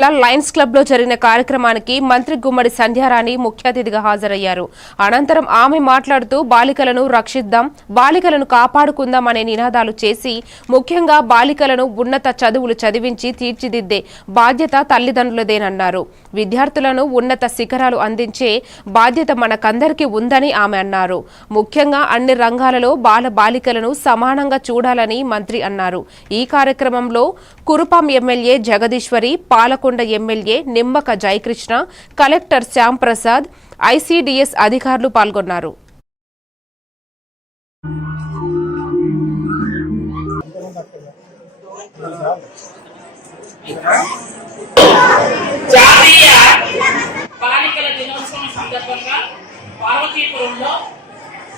Lions club లో జరిగిన కార్యక్రమానికి మంత్రి గుమ్మడి సంధ్యారాణి ముఖ్య అతిథిగా హాజరయ్యారు. అనంతరం ఆమె మాట్లాడుతూ బాలికలను రక్షిద్దాం, బాలికలను కాపాడుకుందాం అనే నినాదాలు చేసి ముఖ్యంగా బాలికలను ఉన్నత చదువులు చదివించి తీర్చిదిద్దే బాధ్యత తల్లిదండ్రులదేనన్నారు. విద్యార్థులను ఉన్నత శిఖరాలు అందించే బాధ్యత మనకందరికీ ఉందని ఆమె అన్నారు. ముఖ్యంగా అన్ని రంగాలలో బాలికలను సమానంగా చూడాలని మంత్రి అన్నారు. ఈ కార్యక్రమంలో Kurupam MLA Jagadeeswari, Palakonda MLA Nimmaka Jayakrishna, collector Shyam Prasad, ICDS అధికారులు పాల్గొన్నారు. జాతీయ బాలికల దినోత్సవం సందర్భంగా పార్వతీపురంలో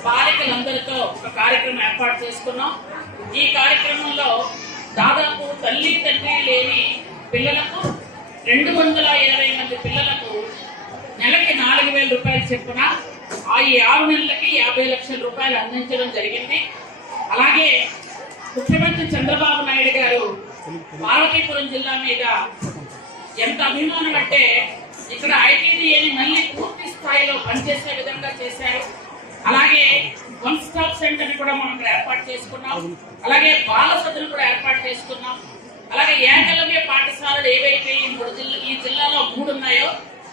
బాలికలందరితో ఒక కార్యక్రమం ఏర్పాటు చేసుకున్నాం. ఈ కార్యక్రమంలో దాదాపు తల్లి తండ్రి లేని పిల్లలకు 220 మంది పిల్లలకు నెలకి 4,000 రూపాయలు చొప్పున ఈ 6 నెలలకి 50 లక్షల రూపాయలు అందించడం జరిగింది. అలాగే ముఖ్యమంత్రి చంద్రబాబు నాయుడు గారు పార్వతీపురం జిల్లా మీద ఎంత అభిమానం అంటే ఇక్కడ ఐటీడీఏని మళ్ళీ పూర్తి స్థాయిలో పనిచేసే విధంగా చేశారు. అలాగే వన్ స్టాప్ సెంటర్ కూడా మనం ఏర్పాటు చేసుకున్నాం. అలాగే బాల సదులు కూడా ఏర్పాటు చేసుకున్నాం. అలాగే ఏకలవ్య పాఠశాలలు ఏవైతే ఈ జిల్లాలో 3 ఉన్నాయో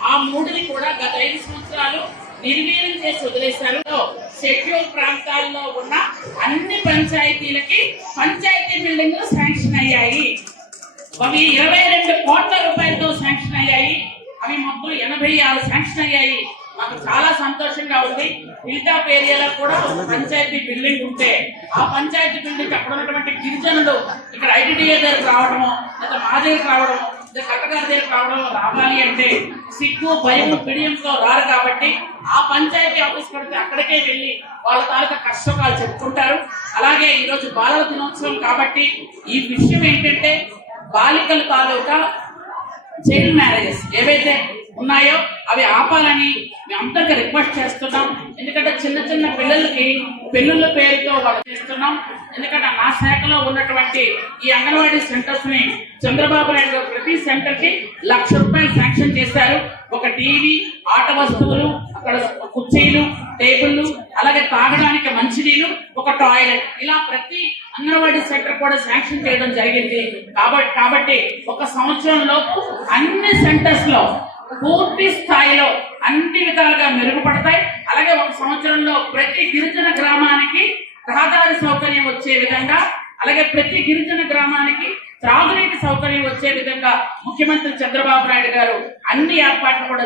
ఆ 3ని కూడా గత 5 సంవత్సరాలు నిర్వీర్యం చేసి వదిలేశారు. షెడ్యూల్ ప్రాంతాల్లో ఉన్న అన్ని పంచాయతీలకి పంచాయతీ బిల్డింగ్లు శాంక్షన్ అయ్యాయి. అవి 22 కోట్ల రూపాయలతో శాంక్షన్ అయ్యాయి. అవి మొత్తం 86 శాంక్షన్ అయ్యాయి. మాకు చాలా సంతోషంగా ఉంది. హిల్టాప్ ఏరియాలో కూడా పంచాయతీ బిల్డింగ్ ఉంటే ఆ పంచాయతీ బిల్డింగ్ అక్కడ ఉన్నటువంటి గిరిజనులు ఇక్కడ ఐటీడీఏ దగ్గరకు రావడము, లేదా మా దగ్గరకు రావడము, లేదా కట్టగారి దగ్గరకు రావడం రావాలి అంటే సిగ్గు భయం పిడియంతో రారు. కాబట్టి ఆ పంచాయతీ ఆఫీస్ కడితే అక్కడికే వెళ్ళి వాళ్ళ తాలూకా కష్టకాలు చెప్పుకుంటారు. అలాగే ఈరోజు బాలల దినోత్సవం కాబట్టి ఈ విషయం ఏంటంటే బాలికల తాలూకా చైల్డ్ మ్యారేజెస్ ఏవైతే ఉన్నాయో అవి ఆపాలని మేమందరికీ రిక్వెస్ట్ చేస్తున్నాం. ఎందుకంటే చిన్న చిన్న పిల్లలకి పెళ్ళిళ్ళ పేరుతో వాళ్ళు చేస్తున్నాం. ఎందుకంటే నా శాఖలో ఉన్నటువంటి ఈ అంగన్వాడీ సెంటర్స్ ని చంద్రబాబు నాయుడు గారు ప్రతి సెంటర్ కి 1,00,000 రూపాయలు శాంక్షన్ చేశారు. ఒక టీవీ, ఆట వస్తువులు, అక్కడ కుర్చీలు, టేబుల్లు, అలాగే తాగడానికి మంచినీళ్ళు, ఒక టాయిలెట్, ఇలా ప్రతి అంగన్వాడీ సెంటర్ కూడా శాంక్షన్ చేయడం జరిగింది. కాబట్టి ఒక సంవత్సరంలో అన్ని సెంటర్స్ లో పూర్తి స్థాయిలో అన్ని విధాలుగా మెరుగుపడతాయి. అలాగే ఒక సంవత్సరంలో ప్రతి గిరిజన గ్రామానికి రహదారి సౌకర్యం వచ్చే విధంగా, అలాగే ప్రతి గిరిజన గ్రామానికి త్రాగునీటి సౌకర్యం వచ్చే విధంగా ముఖ్యమంత్రి చంద్రబాబు నాయుడు గారు అన్ని ఏర్పాట్లు కూడా